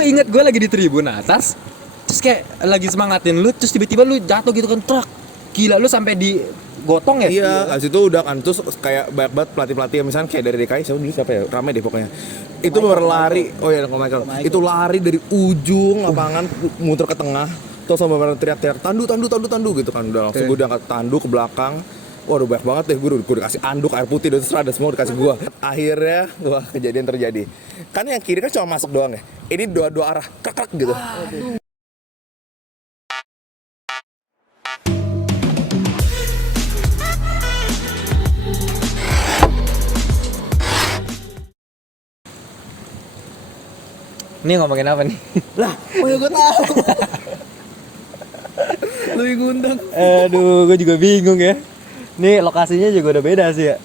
inget gue lagi di tribun atas, terus kayak lagi semangatin lu, terus tiba-tiba lu jatuh gitu kan, truk. Gila, lu sampai di gotong ya? Iya, abis itu udah kan terus kayak banyak banget pelatih-pelatih misalnya kayak dari DKI dulu siapa ya? Rame deh pokoknya. Itu berlari, oh iya Michael. Itu lari dari ujung lapangan muter ke tengah, terus sama teriak-teriak tandu gitu kan. Udah langsung gue udah angkat tandu ke belakang. Waduh banyak banget deh, gue dikasih anduk air putih dan terus ada semua dikasih gue. Akhirnya wah kejadian terjadi. Kan yang kiri kan cuma masuk doang ya. Ini dua arah krak gitu. Ini ngomongin apa nih? Lah, oh ya gue tahu. Lu yang ngundang. Aduh, gue juga bingung ya. Nih lokasinya juga udah beda sih ya.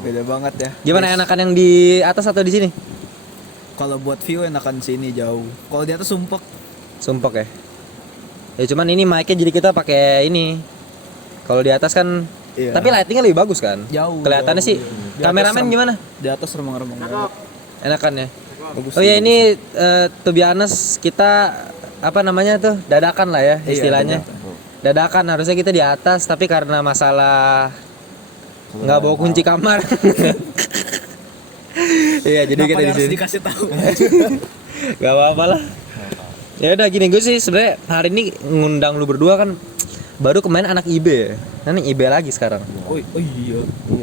Beda banget ya. Gimana, enakan yang di atas atau di sini? Kalau buat view enakan sini jauh. Kalau di atas sumpek. Sumpok ya. Ya cuman ini mic-nya jadi kita pakai ini. Kalau di atas kan, Iya. tapi lightingnya lebih bagus kan? Jauh. Kelihatannya sih. Di Kameramen atas gimana? Di atas remang-remang banget. Enakan ya. Bagus Oh sih, ya bagus. ini to be honest, kita apa namanya tuh, dadakan lah ya istilahnya. Dadakan, harusnya kita di atas tapi karena masalah nggak bawa kunci kamar. Iya, jadi Kenapa kita di harus sini. dikasih tahu? Gak apa-apa lah. Ya udah gini, gue sih sebenarnya hari ini ngundang lu berdua kan, baru kemarin anak IB ya. Nanti IB lagi sekarang. Oh iya.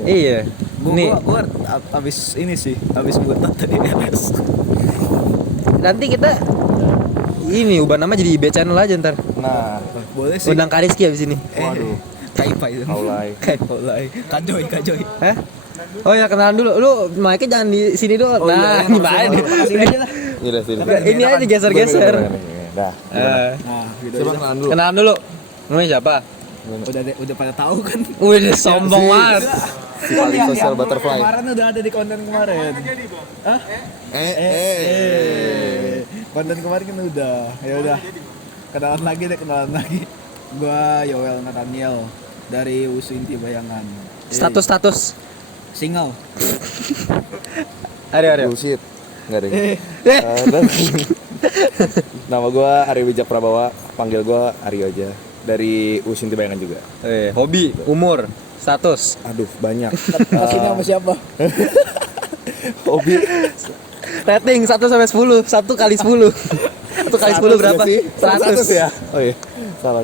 Iya. Nih, Gua abis ini sih, abis buta tadi RS. nanti kita ini ubah nama jadi IB channel aja ntar. Nah, Boleh sih. Undang Kariski abis ini. waduh. Kaipa itu. Kaulai. Kaulai. Kajoy. Hah? Oh ya, kenalan dulu. Lu mic-nya jangan di sini doang. Oh, nah, iya, ini mana nih? Udah sini. Ini aja geser-geser. Dah. Nah, gitu. Coba kenalan dulu. Kenalan dulu. Namanya siapa? Udah pada tahu kan. Udah sombong banget. Si paling social butterfly. Kemarin udah ada di konten kemarin. Hah? Konten kemarin kan udah. Ya udah. Kenalan lagi. Gua Yoel Nathaniel dari USU Inti Bayangan. Status. Single. Ada. Bullshit. Enggak ada. Eh, Nama gua Ari Wijak Prabawa, panggil gua Aryo aja. Dari Usinti Bayangan juga. hobi, umur, status. Aduh, banyak. Kasihnya sama siapa? Hobi Rating 1 sampai 10. 1 kali 10. 1 kali 10 berapa? sih? 100 ya? Oh iya. Salah.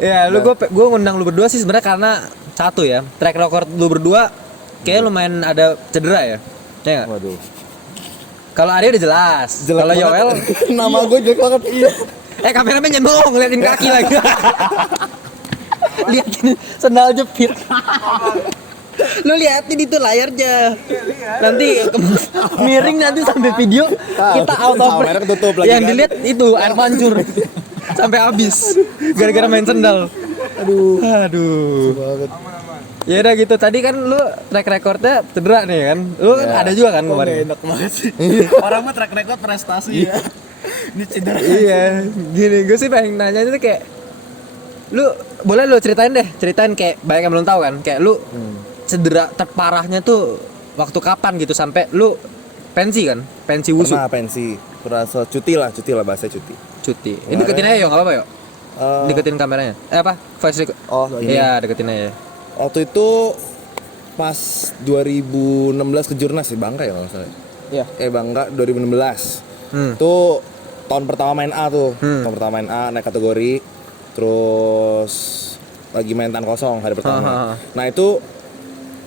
Ya, gue ngundang lu berdua sih sebenarnya karena satu ya, track record lu berdua kayak lumayan ada cedera ya. Ya enggak? Waduh. Kalau Arya udah jelas. Kalau banget. Yoel Nama gue jelek banget. Iya. kameramen nyendong ngeliatin kaki lagi. Liatin sendal jepit. Lu liatin itu layarnya. Nanti miring nanti sampai video kita out of Kameranya ketutup lagi. yang kan? dilihat itu air mancur sampai habis gara-gara main sendal. Aduh. Banget. Ya udah gitu, tadi kan lu track recordnya cedera nih kan. Lu kan ada juga kan Kok kemarin. gak enak banget sih. Orang mah track record prestasi ya. Ini cedera. Iya, gini gue sih pengen nanya itu kayak lu boleh lu ceritain kayak banyak yang belum tahu kan, kayak lu cedera terparahnya tuh waktu kapan gitu sampai lu pensi wusu. Pernah pensi. Kurasa cuti lah bahasa cuti. Ini deketin aja yuk, enggak apa-apa yuk. Deketin kameranya. Apa? Voice record. Oh, ini. Iya, deketin aja. Waktu itu pas 2016 ke Jurnas sih, Bangka ya kalau nggak salah. Iya. Bangka 2016. Itu tahun pertama main A tuh. Tahun pertama main A naik kategori. Terus lagi main tan kosong hari pertama. Nah, itu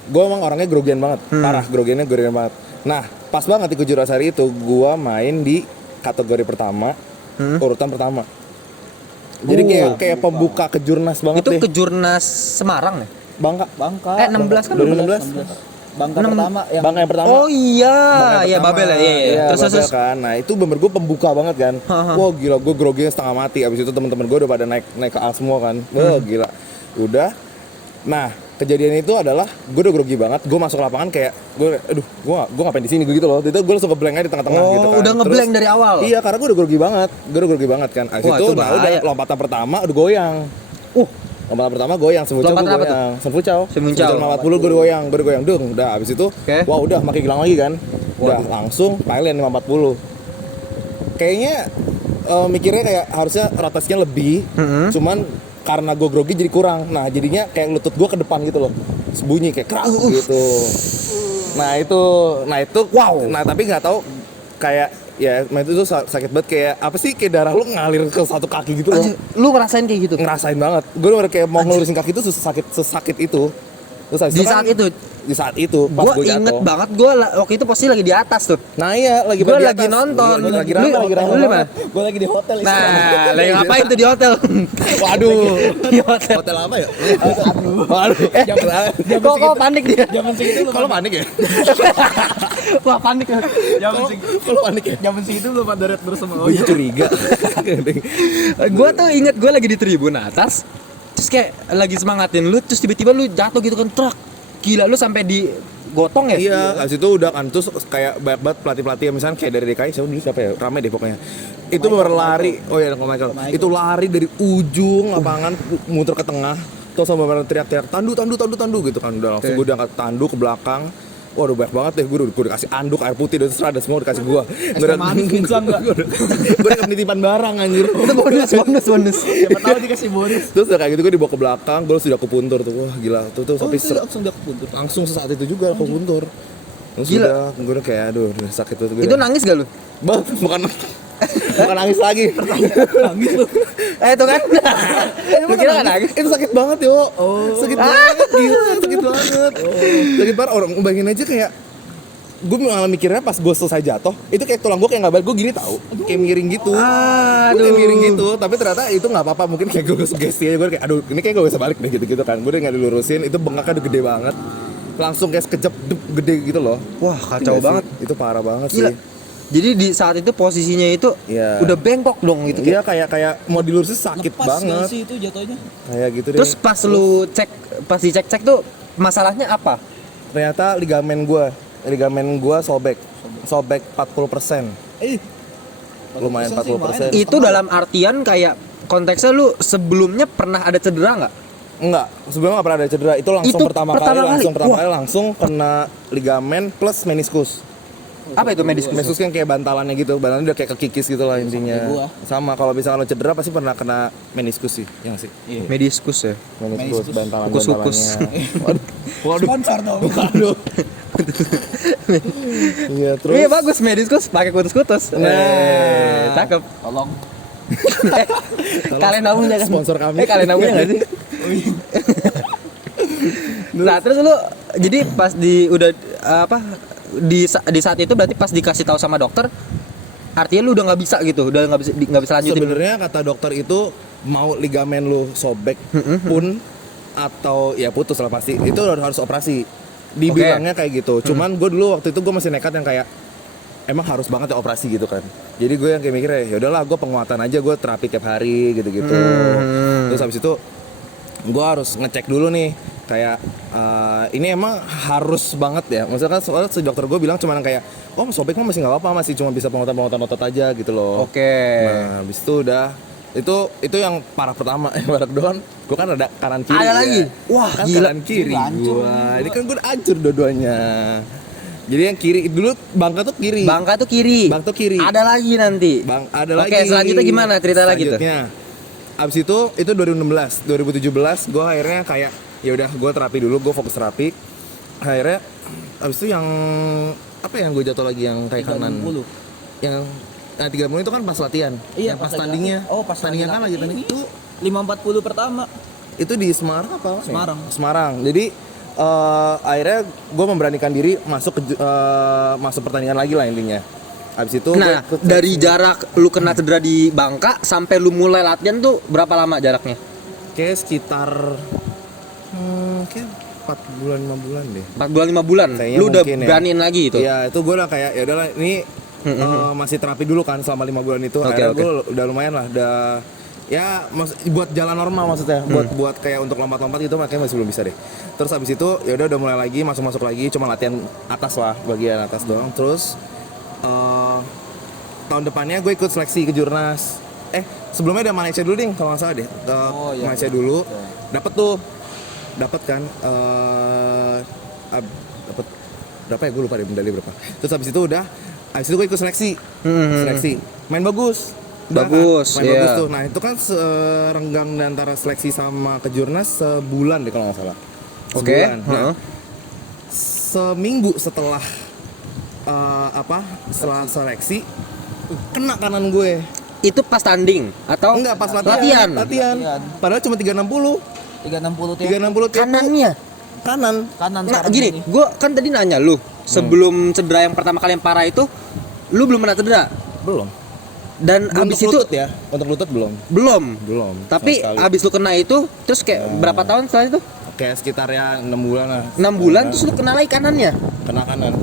gue emang orangnya grogian banget. Parah grogian banget. Nah, pas banget di Jurnas hari itu gue main di kategori pertama, urutan pertama. Jadi kayak pembuka kejurnas banget Itu deh. kejurnas Semarang ya? Bangka. 16 kan? 2016. Bangka pertama yang Bangka yang pertama. Oh iya, Bangka iya pertama. Babel ya. Iya. Terus Babel kan. Nah, itu bener gue pembuka banget kan. Wah, gila, gue groginya setengah mati. Abis itu teman-teman gue udah pada naik ke A semua kan. Wah, gila. Udah. Nah, kejadian itu adalah gue udah grogi banget. Gue masuk lapangan kayak gue ngapain di sini gitu loh. Itu gue langsung ngeblank aja di tengah-tengah gitu kan. Udah ngeblank dari awal. Iya, karena gue udah grogi banget kan. Abis Wah, itu itu nah udah bahaya. lompatan pertama udah goyang. Lompatan pertama goyang, semucau gue Lompatan apa goyang. Semucau 40 gue goyang dong. Udah abis itu, Oke. wah udah makin gilang lagi kan. Udah Waduh. langsung Thailand 540. kayaknya mikirnya kayak harusnya rotasinya lebih, cuman karena gue grogi jadi kurang. Nah jadinya kayak lutut gue ke depan gitu loh, bunyi kayak keras gitu. Nah itu wow. Nah tapi nggak tahu kayak ya itu tuh sakit banget, kayak apa sih, kayak darah lu ngalir ke satu kaki gitu loh. Anjir, lu ngerasain kayak gitu? Ngerasain banget. Gue udah kayak mau ngelurusin kaki itu sesakit itu. Terus habis Di itu kan- saat itu? Di saat itu pas Gue gue inget jatuh. banget, gue waktu itu posisi lagi di atas tuh. Nah iya lagi Gue di lagi atas. nonton. Lagi rame, Lu- lagi rame. lu di mana? Gue lagi di hotel. Nah, lagi ngapain tuh di hotel? Waduh. Di hotel. Hotel apa ya? Waduh. Kok panik dia? Zaman segitu lu Kalau panik ya? Wah panik. Kalau panik ya? zaman segitu lu pada red terus sama Gue curiga. Gue tuh inget gue lagi di tribun atas, terus kayak lagi semangatin lu, terus tiba-tiba lu jatuh gitu kan, truk. Gila, lu sampai di gotong ya? Iya, habis itu udah kan terus kayak banyak banget pelatih-pelatih misalnya kayak dari DKI siapa dulu siapa ya? Rame deh pokoknya. Itu berlari. Oh iya, Michael. Itu lari dari ujung lapangan muter ke tengah. Terus sama bener teriak-teriak tandu gitu kan. Udah langsung gue diangkat tandu ke belakang. Waduh banyak banget deh, gue dikasih anduk, air putih, dan terserah ada semua dikasih gue. manis, pingsan nggak? Gue udah penitipan barang anjir. Itu bonus. Siapa tahu dikasih bonus. Terus udah kayak gitu gue dibawa ke belakang, gue sudah kepuntur tuh. Wah gila, tuh sampai langsung udah kepuntur. langsung sesaat itu juga aku puntur. Terus Gila. udah, gue udah kayak aduh udah sakit tuh. Itu nangis gak lu? Bukan nangis lagi. Nangis lu. Itu kan? Lu kira gak nangis? Itu sakit banget yo. Sakit banget, gila, sakit banget. Sakit banget, orang bayangin aja kayak gue malah mikirnya pas gue selesai jatuh, itu kayak tulang gue kayak nggak balik, gue gini tahu, kayak miring gitu. Gue kayak miring gitu, tapi ternyata itu nggak apa-apa, mungkin kayak gue sugesti aja, gue kayak aduh ini kayak gue bisa balik deh gitu kan. Gue udah nggak dilurusin, itu bengkaknya udah gede banget, langsung kayak sekejap gede gitu loh. Wah, kacau Gila sih, banget. itu parah banget Gila. sih. Jadi di saat itu posisinya itu Iya. udah bengkok dong gitu. Iya kayak mau dilurusin sakit Lepas banget, nggak sih itu jatuhnya? kayak gitu deh. Terus pas lu cek, pas dicek-cek tuh masalahnya apa? Ternyata ligamen gue sobek 40%. Lumayan 40%. Itu dalam artian kayak konteksnya lu sebelumnya pernah ada cedera nggak? Enggak, sebelumnya nggak pernah ada cedera. Itu langsung Itu pertama pertama kali, kali? Wah. langsung kena ligamen plus meniskus. Apa itu medis? Meniskus kan kayak bantalannya gitu, bantalannya udah kayak kekikis gitu lah intinya. Sama kalau misalnya lo cedera pasti pernah kena meniskus sih, yang sih. Mediskus ya. Meniskus, bantalan Kukus-kukus. Waduh. Sponsor dong. Waduh. Iya, terus. Iya bagus mediskus pakai kutus-kutus. Cakep. Tolong. Kalian namunya kan? Sponsor kami. Kalian namunya nggak sih? Nah terus lu jadi pas di udah apa di saat itu berarti pas dikasih tahu sama dokter, artinya lu udah nggak bisa gitu, udah nggak bisa lanjutin. Sebenarnya kata dokter itu mau ligamen lu sobek pun atau ya putus lah pasti itu harus operasi. Dibilangnya kayak gitu. Cuman gue dulu waktu itu gue masih nekat yang kayak emang harus banget ya operasi gitu kan. Jadi gue yang kayak mikirnya ya udahlah gue penguatan aja, gue terapi tiap hari gitu-gitu. Terus habis itu gue harus ngecek dulu nih kayak ini emang harus banget ya. Maksudnya kan soalnya si dokter gue bilang cuman kayak oh sobek mah masih nggak apa-apa, masih cuma bisa penguatan otot aja gitu loh. Nah habis itu udah itu yang parah pertama. Yang parah kedua gue kan ada kanan kiri. Ada ya. lagi? Wah, kan gila. kanan kiri Hancur. gua. Ini kan gue hancur dua-duanya. Jadi yang kiri dulu bangka tuh kiri. Bangka tuh kiri. Bang tuh kiri. Ada lagi nanti. Bang ada Oke, lagi. selanjutnya gimana? Cerita lagi tuh. Selanjutnya, abis itu 2016, 2017 gue akhirnya kayak ya udah gue terapi dulu, gue fokus terapi. Akhirnya abis itu yang apa yang gue jatuh lagi yang kayak kanan. 30. Yang 30 itu kan pas latihan. Iya, yang pas pas tandingnya. latihan. Oh, pas tandingnya kan lagi latihan. tanding itu 540 pertama. itu di Semarang apa? Semarang. Semarang. Jadi akhirnya gue memberanikan diri masuk ke masuk pertandingan lagi lah intinya. Abis itu Nah, gue ikut dari seleksi. jarak lu kena cedera di Bangka sampai lu mulai latihan tuh berapa lama jaraknya? kayak sekitar kayak 4 bulan 5 bulan deh. 4 bulan 5 bulan. Kayaknya Lu udah mungkin ya. beraniin lagi itu. Iya, itu gue udah kayak ya udahlah ini masih terapi dulu kan selama 5 bulan itu. Oke, Akhirnya oke. gue udah lumayan lah, udah ya buat jalan normal maksudnya, buat kayak untuk lompat-lompat gitu makanya masih belum bisa deh. Terus habis itu ya udah mulai lagi masuk lagi, cuma latihan atas lah, bagian atas doang. Terus tahun depannya gue ikut seleksi ke Jurnas. Sebelumnya ada Malaysia dulu ding kalau nggak salah deh. Malaysia dulu. Dapat kan dapat berapa ya, gue lupa deh medali berapa. Terus habis itu gue ikut seleksi. main bagus. Udah Bagus, kan? Main iya. bagus tuh. Nah, itu kan serenggang antara seleksi sama kejurnas sebulan deh kalau nggak salah. Oke. Sebulan. Nah, Heeh. seminggu setelah setelah seleksi kena kanan gue. Itu pas tanding atau Enggak, pas latihan? latihan. Padahal cuma 360. 360 tiap 360 tiap Kanannya. kanan. kanan Nah, sekarang gini, ini. gue kan tadi nanya lu, sebelum cedera yang pertama kali yang parah itu, lu belum pernah cedera. Belum. Dan abis Untuk itu lutut ya. Untuk lutut belum. belum. Belum. Tapi sama sekali. abis lu kena itu, terus kayak berapa tahun setelah itu? kayak sekitar ya 6 bulan lah. 6 bulan terus lu kena lagi kanannya. Kena kanan.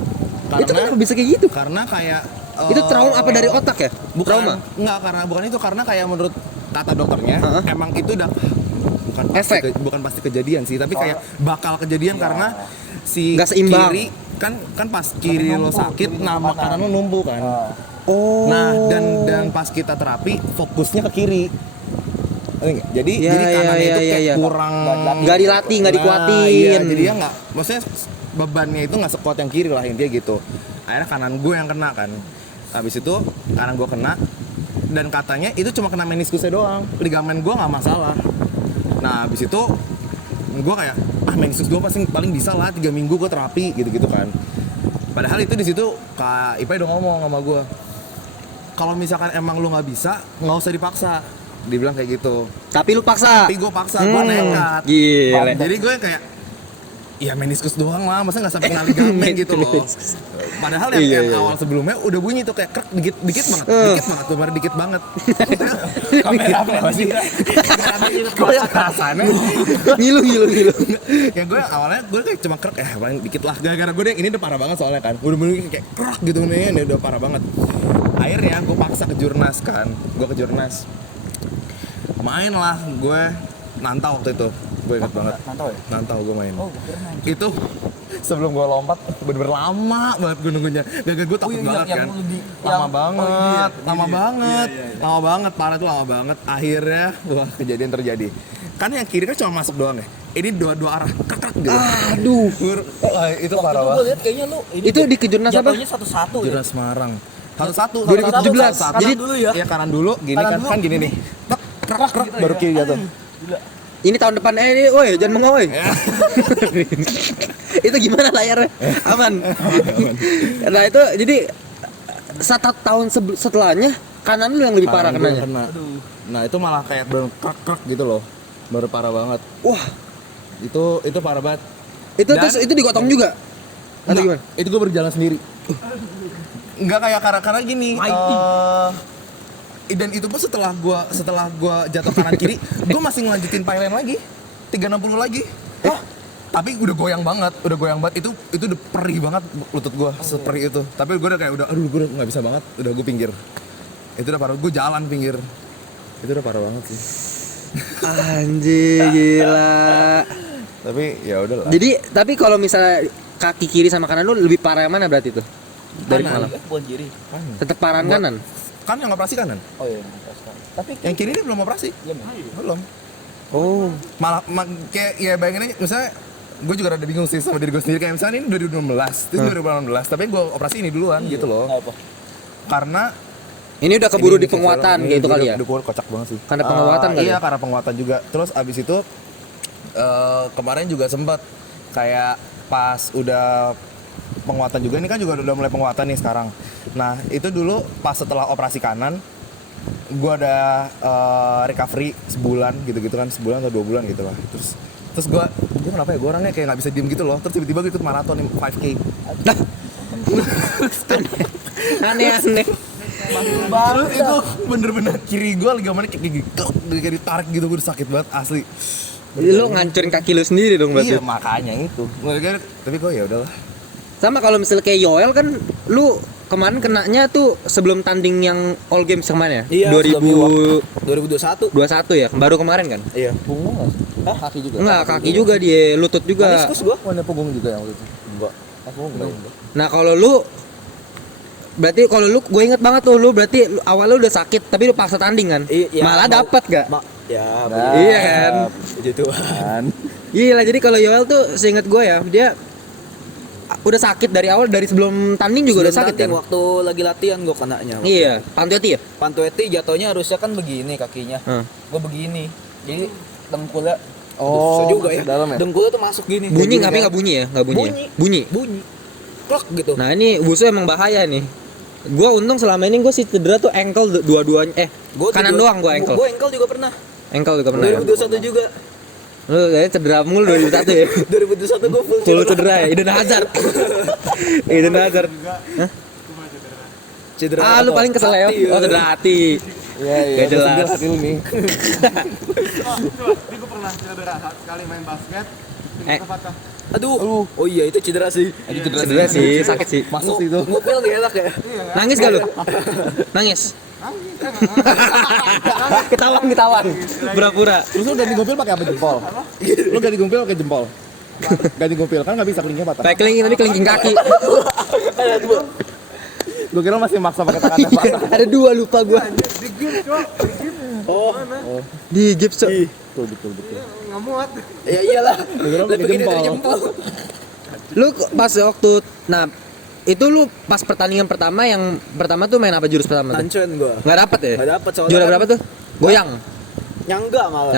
Itu kenapa bisa kayak gitu? Karena kayak Itu trauma apa dari otak ya? bukan, Trauma. Enggak, karena bukan itu, karena kayak menurut kata dokternya Heeh. emang itu udah bukan pasti Efek. bukan pasti kejadian sih, tapi kayak bakal kejadian karena si Nggak seimbang. kiri kan pas kiri lo sakit, nah makanan lo numpuk kan. Oh. Nah, dan pas kita terapi fokusnya ke kiri. Ngerti nggak? Jadi Ya, jadi kanannya ya, itu ya, kayak ya. kurang nggak dilatih, nggak dikuatin. Iya, jadi ya nggak, maksudnya bebannya itu nggak sekuat yang kiri lah intinya gitu. Akhirnya kanan gue yang kena kan. Habis itu kanan gue kena dan katanya itu cuma kena meniskusnya doang. Ligamen gue nggak masalah. Nah, habis itu gue kayak meniskus gue pasti paling bisa lah 3 minggu gue terapi gitu-gitu kan. Padahal itu di situ Kak Ipai udah ngomong sama gue. Kalau misalkan emang lu nggak bisa, nggak usah dipaksa. Dibilang kayak gitu. Tapi lu paksa. Tapi gue paksa, gue nekat. Gila. Jadi gue kayak, ya meniskus doang lah, masa nggak sampai kena ligamen gitu loh. Padahal yang, Iya, yang iya. awal sebelumnya udah bunyi tuh kayak krek dikit banget, tuh baru dikit banget. Kamera apa sih? Gue yang rasanya, Ngilu. ya gue awalnya gue kayak cuma krek, paling dikit lah. Gara-gara gue ini udah parah banget soalnya kan, udah bener kayak krek gitu nih, ini udah parah banget. Akhirnya gue paksa ke Jurnas kan, gue ke Jurnas. Main lah gue nantau waktu itu, gue ingat banget. Nantau ya? Nantau gue main. Oh, gue kira nantau. Itu sebelum gue lompat bener-bener lama banget gue nunggunya. Gak gue takut iya, banget yang kan. lu di- Lama yang- banget, oh, iya, lama iya, banget, iya, iya. lama banget, parah tuh lama banget. Akhirnya wah kejadian terjadi. Kan yang kiri kan cuma masuk doang ya. Ini dua arah krak gitu. Aduh. Itu Waktu parah itu gue banget. liat kayaknya lu ini Itu di kejurnas apa? jatuhnya satu-satu ya. Jurnas Semarang. Satu-satu. 2017. satu-satu. Kanan dulu ya. Iya kanan dulu, gini Kanan kan, dulu. kan gini nih. Tek, krak, baru kiri jatuh. Gila. Ini tahun depan ini, woi jangan bengong woi. Itu gimana layarnya? Aman. Nah itu jadi 1 tahun setelahnya kanan lu yang lebih parah Kanan gue kenanya. kena. Nah itu malah kayak bener krak gitu loh, baru parah banget. Wah, Itu parah banget. itu Dan- terus itu digotong juga. Atau Enggak, gimana? itu gue berjalan sendiri. Enggak kayak karena gini. Dan itu pun setelah gua jatuh kanan kiri, gue masih ngelanjutin pailen lagi, 360 lagi. Tapi udah goyang banget. Itu udah perih banget lutut gue, seperih itu. Tapi gue udah kayak aduh gue udah nggak bisa banget, udah gue pinggir. Itu udah parah, gue jalan pinggir. Itu udah parah banget sih. Anjir gila. Tapi ya udahlah. Jadi tapi kalau misalnya kaki kiri sama kanan lu lebih parah yang mana berarti tuh? Dari Kanan. malam. Bukan kiri. Tetap parahan Buat- kanan. Kan yang operasi kanan. Oh iya, sekarang. Tapi Yang kiri ini belum operasi. iya, men. Belum. Oh. Malah kayak ya bayangin aja misalnya gue juga rada bingung sih sama diri gue sendiri, kayak misalnya ini 2016 terus 2018 tapi gue operasi ini duluan gitu loh, Nggak apa. karena Ini udah keburu ini di penguatan ini gitu kali ya. udah kocak banget sih Karena penguatan kali iya ya? karena penguatan juga. Terus abis itu kemarin juga sempat kayak pas udah penguatan juga, ini kan juga udah mulai penguatan nih sekarang. Nah itu dulu pas setelah operasi kanan gue ada recovery sebulan gitu-gitu kan, sebulan atau 2 bulan gitu lah. Terus gue kenapa ya, gue orangnya kayak nggak bisa diem gitu loh. Terus tiba-tiba gue ikut maraton 5K. Aneh. Terus itu bener-bener kiri gue ligamennya kayak ditarik gitu, gue sakit banget asli. Lu ngancurin kaki lu sendiri dong berarti. Iya makanya itu. Tapi gue ya udahlah. Sama kalau misalnya kayak Yoel kan lu kemarin kenanya tuh sebelum tanding yang All Games kemarin ya? Iya, 2021 2021. ya, baru kemarin kan? Iya. Punggung nggak? Hah? Kaki juga. Enggak, kaki juga dia, lutut juga. Meniskus gua. Mana punggung juga yang waktu itu? Enggak. Aku enggak. Nah, kalau lu berarti kalau lu gue inget banget tuh lu berarti awal lu udah sakit tapi lu paksa tanding kan? Iya, Malah dapat gak? Ya, Iya kan? Puji Tuhan. Gila, jadi kalau Yoel tuh seinget gue ya, dia udah sakit dari awal, dari sebelum tanding juga udah sakit kan? Waktu lagi latihan gue kenanya. Iya, Pantueti ya? Pantueti jatuhnya harusnya kan begini kakinya. Gue begini. Jadi dengkulnya Oh, susah juga masuk ya. dalam ya? Dengkulnya tuh masuk gini. Bunyi Kayak tapi gini nggak bunyi ya? Nggak bunyi. Bunyi. Ya? Bunyi. Bunyi. Klok gitu. Nah ini Wusu emang bahaya nih. Gua untung selama ini gue sih cedera tuh ankle dua-duanya. Kanan doang gua ankle. Gue ankle juga pernah. Ankle juga pernah. Ya? 2021 juga. Lu kayaknya cedera mulu 2001 ya. 2021 gue full Full cedera ya. Eden Hazard. Eden Hazard. Hah? Cedera. Ah lu paling kesel ya. hati, Oh cedera hati. Iya, Gak jelas. Hati lu nih. Tapi gue pernah cedera sekali main basket. Patah. Aduh. Oh iya itu cedera sih. Cedera sih, sakit sih. Masuk sih itu. Ngupil gak enak ya. Nangis gak lu? Nangis. Ketahuan. Pura-pura. Terus lu ganti gumpil pakai apa jempol? Lu ganti gumpil pakai jempol. Ganti gumpil kan nggak bisa kelingkingnya patah. Pakai kelingking tapi kelingking kaki. Gue kira masih maksa pakai tangannya patah. Ada dua lupa gua. Oh. Di gips. Cok. Betul. Nggak muat. Ya iyalah. kira pakai Lebih gede dari jempol. jempol. Lu pas waktu itu lu pas pertandingan pertama yang pertama tuh main apa jurus pertama tuh? Tancun gua. Nggak dapet ya? Nggak dapet, soalnya Juara kan- berapa tuh? Goyang. Nyangga malah.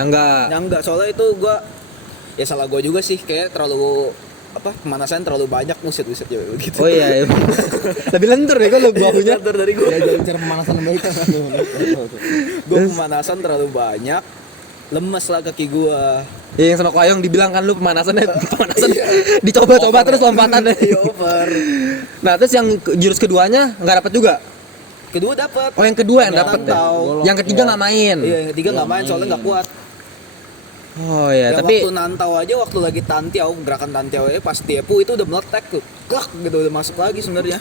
Nyangga. Soalnya itu gua ya salah gua juga sih kayak terlalu pemanasan terlalu banyak buset ya begitu. Oh iya. Lebih lentur deh kalau bahunya. Lentur dari gua. Ya jadi cara pemanasan yang baik kan. Gua pemanasan terlalu banyak. Lemes lah kaki gua. Ya, yang sama Koyong dibilang kan lu pemanasan dicoba-coba terus lompatannya. Iya over. Nah, terus yang jurus keduanya nggak dapet juga. Kedua dapat. Oh, yang kedua yang dapet ya. Nantau. Yang ketiga nggak main. Iya, yang ketiga nggak main soalnya nggak kuat. Oh ya, Yang tapi waktu nantau aja waktu lagi tantiau, gerakan tantiau aja pas tiepu itu udah meletek tuh. Klak gitu udah masuk lagi sebenarnya.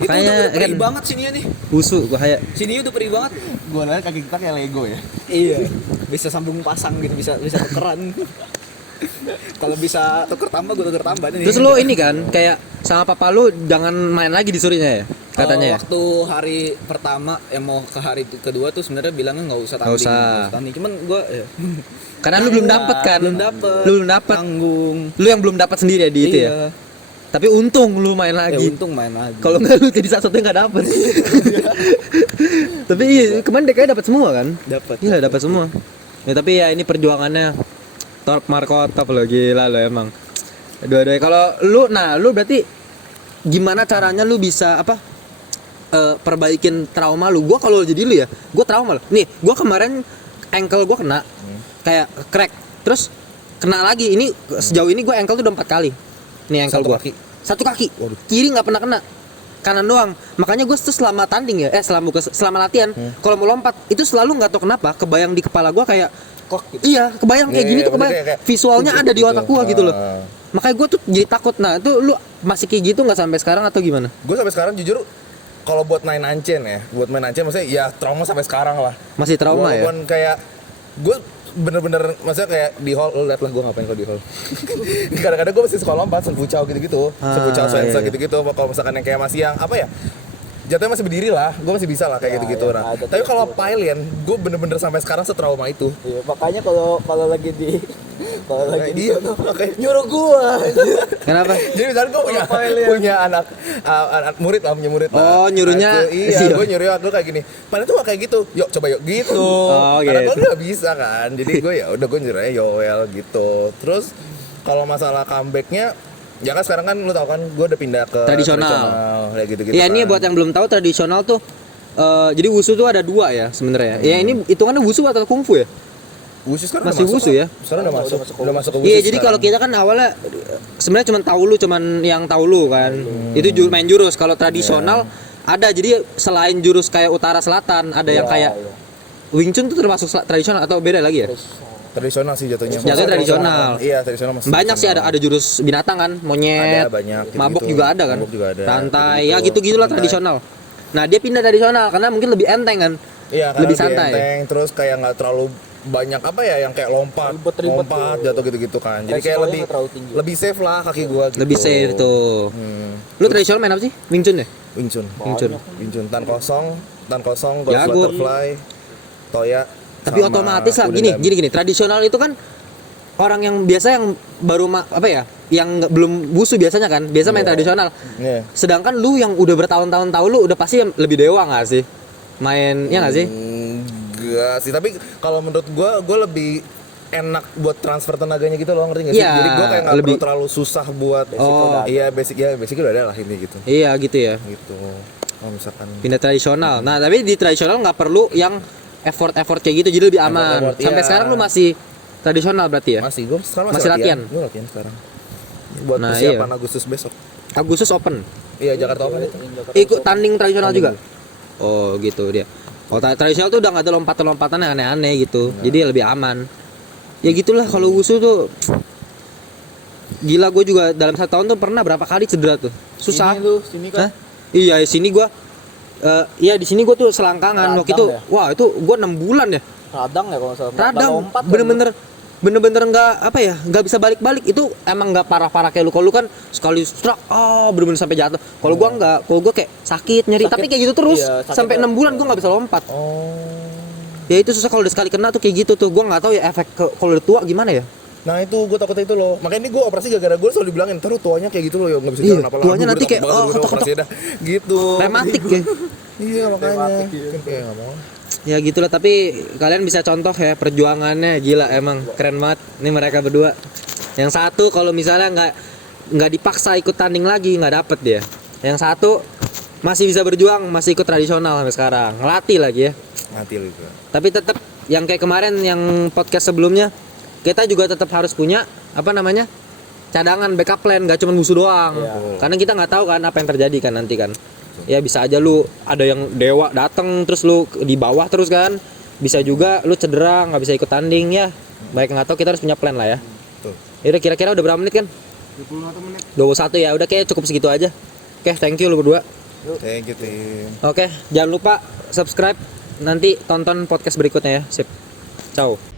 Itu Makanya, udah perih kan- banget sini nih. busuk bahaya. Sini udah perih banget. Gue nanya kaki kita kayak Lego ya. Iya. Bisa sambung pasang gitu, bisa tukeran. Kalau bisa tuker tambah gue tuker tambah nih. Terus lu ini kan kayak sama papa lu jangan main lagi disuruhnya ya katanya ya. Waktu hari pertama yang mau ke hari kedua tuh sebenarnya bilangnya nggak usah tanding. Nggak usah. nggak usah tanding. Cuman gue Karena lu belum dapet kan. Belum dapet. Lu belum dapet. Tanggung. Lu yang belum dapat sendiri ya di itu ya. Iya. Tapi untung lu main Ya lagi. untung main lagi. Kalau nggak lu jadi satu-satunya nggak dapet. Tapi iya kemarin DKI dapat semua kan? Dapat. Iya dapat semua. Ya tapi ya ini perjuangannya top Marco top lo gila lo emang. Dua-duanya kalau lu berarti gimana caranya lu bisa perbaikin trauma lu? Gua kalau jadi lu ya, gua trauma lo. Nih, gua kemarin ankle gua kena kayak crack. Terus kena lagi. Ini sejauh ini gua ankle tuh udah 4 kali. Nih ankle Satu gua. kaki? Satu kaki. Kiri nggak pernah kena. Kanan doang. Makanya gue tuh selama tanding ya, selama latihan, kalau mau lompat itu selalu nggak tahu kenapa kebayang di kepala gua kayak Kok gitu. iya, kebayang kayak Iya, gini iya, tuh kebayang. maksudnya kayak Visualnya ada di otak gua gitu loh. Ah. Makanya gue tuh jadi takut. Nah, itu lu masih kayak gitu nggak sampai sekarang atau gimana? Gue sampai sekarang jujur kalau buat main ancen ya, maksudnya ya trauma sampai sekarang lah. Masih trauma ya? Walaupun kayak gue bener-bener maksudnya kayak di hall, lu liat lah gue ngapain kalau di hall. Kadang-kadang gue masih suka lompat, serbucau gitu-gitu, serbucau iya, sensa iya. gitu-gitu. Kalau misalkan yang kayak masih yang apa ya, jatuhnya masih berdiri lah, gue masih bisa lah kayak gitu-gitu. Nah, ada tapi tuh. kalau pilot, gue bener-bener sampai sekarang setrauma itu. Iya, makanya kalau lagi di Iya, makanya. nyuruh gua. Kenapa? Jadi misalnya gue punya anak murid lah, punya murid lah. Oh, nyuruhnya Nah, iya, iya. gue nyuruh aku kayak gini. Padahal tuh gak kayak gitu. Yuk coba yuk gitu. Oh, Karena gitu. gue gak bisa kan. Jadi gue ya udah gue nyuruhnya Yoel gitu. Terus kalau masalah comebacknya, ya kan sekarang kan lu tau kan gue udah pindah ke Tradisional. kayak gitu-gitu. Ya ini kan. buat yang belum tahu tradisional tuh jadi wusu tuh ada 2 ya sebenarnya. Ya ini hitungannya wusu atau kungfu ya? Wusu sekarang Masih udah masuk wusu kan? ya? Sekarang udah masuk ke wusu. Iya, jadi sekarang. kalau kita kan awalnya sebenarnya cuma cuman yang tahu lu kan. Itu main jurus. Kalau tradisional ada jadi selain jurus kayak utara selatan, ada yang kayak Wing Chun tuh termasuk tradisional atau beda lagi ya? tradisional sih jatuhnya. Jatuhnya tradisional. Iya, tradisional masih. Banyak sih ada jurus binatang kan, monyet, Ada banyak gitu-gitu. mabok juga ada kan. Mabok juga ada, Santai, ya gitu-gitu. gitu-gitulah Santai. tradisional. Nah, dia pindah tradisional karena mungkin lebih enteng kan. Iya, karena lebih santai. enteng, terus kayak nggak terlalu banyak apa ya yang kayak lompat jatuh gitu-gitu kan. Jadi kayak Resikonya nggak terlalu tinggi. lebih safe lah kaki gua gitu. Lebih safe tuh. Lu tradisional main apa sih? Wing Chun ya? Wing Chun. Wing Chun. Tan kosong, ghost Jago. butterfly, toya. Tapi sama otomatis lah udendami. gini. Tradisional itu kan orang yang biasa yang baru yang belum wusu biasanya kan, biasa main tradisional. Iya. Sedangkan lu yang udah bertahun-tahun tahu lu udah pasti yang lebih dewa nggak sih? Main ya nggak sih? Enggak sih, tapi kalau menurut gue lebih enak buat transfer tenaganya gitu loh, ngerti nggak sih? Iya, Jadi gue kayak nggak lebih- perlu terlalu susah buat iya basic udah ada lah ini gitu. Iya gitu ya. Gitu. Kalau misalkan Pindah tradisional. Nah, tapi di tradisional nggak perlu yang effort kayak gitu, jadi lebih aman. Effort, Sampai iya. sekarang lu masih tradisional berarti ya? masih gue sekarang Masih latihan? Gue latihan sekarang. Buat Nah, persiapan iya. Agustus besok. Agustus Open. Iya, Jakarta Open itu. Ikut tanding tradisional juga. Oh, gitu dia. Oh, tradisional tuh udah nggak ada lompatan-lompatan yang aneh-aneh gitu. Jadi lebih aman. Ya gitulah kalau wusu tuh. Gila, gue juga dalam 1 tahun tuh pernah berapa kali cedera tuh. Susah. Sini Hah? Iya, sini gua iya di sini gua tuh selangkangan waktu itu. Radang ya? Wah, itu gua 6 bulan ya. Radang ya kalau salah. Radang bener-bener nggak apa ya, nggak bisa balik-balik. Itu emang nggak parah-parah kayak lu. Kalau lu kan sekali strak bener-bener sampai jatuh. Kalau gua nggak, kalau gua kayak sakit nyeri, tapi kayak gitu terus iya, sakit sampai ya. 6 bulan gua nggak bisa lompat. Oh. Ya itu susah kalau udah sekali kena tuh kayak gitu tuh. Gua nggak tahu ya efek kalau udah tua gimana ya. Nah itu gue takutnya itu loh. Makanya ini gue operasi gara-gara gue selalu dibilangin terus tuanya kayak gitu loh, ya nggak bisa Iya, jalan apa-apa. tuanya nanti kayak, operasi dah. Gitu. Rematik ya. Iya makanya. Kan kayak nggak mau. Ya gitulah, tapi kalian bisa contoh ya perjuangannya, gila emang keren banget ini mereka berdua. Yang satu kalau misalnya nggak dipaksa ikut tanding lagi nggak dapet dia. Yang satu masih bisa berjuang, masih ikut tradisional sampai sekarang, ngelatih lagi ya. Mati lu juga. Tapi tetap yang kayak kemarin yang podcast sebelumnya, kita juga tetap harus punya apa namanya cadangan backup plan, gak cuma musuh doang. Karena kita nggak tahu kan apa yang terjadi kan nanti kan. Ya bisa aja lu ada yang dewa dateng terus lu di bawah terus kan. Bisa juga lu cedera nggak bisa ikut tanding ya. Baik nggak tahu, kita harus punya plan lah ya. Betul. Yaudah, kira-kira udah berapa menit kan? 21 menit. 21 ya. Udah kayak cukup segitu aja. Oke, thank you lu berdua. Thank you tim. Oke, jangan lupa subscribe. Nanti tonton podcast berikutnya ya. Sip. Ciao.